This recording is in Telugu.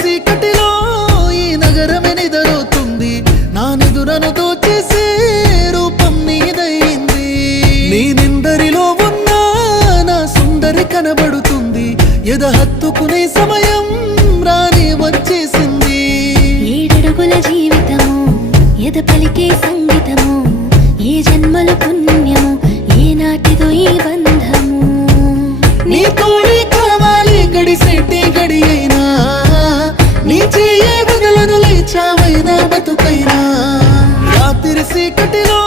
చీకటిలో ఈ నగరమే నిదరోతుంది, నా నిదురను దోచేసే రూపం నీదయింది. నీ నిందరిలో ఉన్నా నా సుందరి కనబడుతుంది, ఎద హత్తుకునే సమయం రాని వచ్చేసింది. ఏడడుగుల జీవితము ఎద పలికే సంగీతము, ఏ జన్మల పుణ్యము ఏ నాటిదో ఈ బంధము. నీ తోడే కావాలి గడిసేటి గడి అయినా, నీ చెయ్యే వదలను లేచావైనా బతుకైనా. రాత్రి చీకటిలో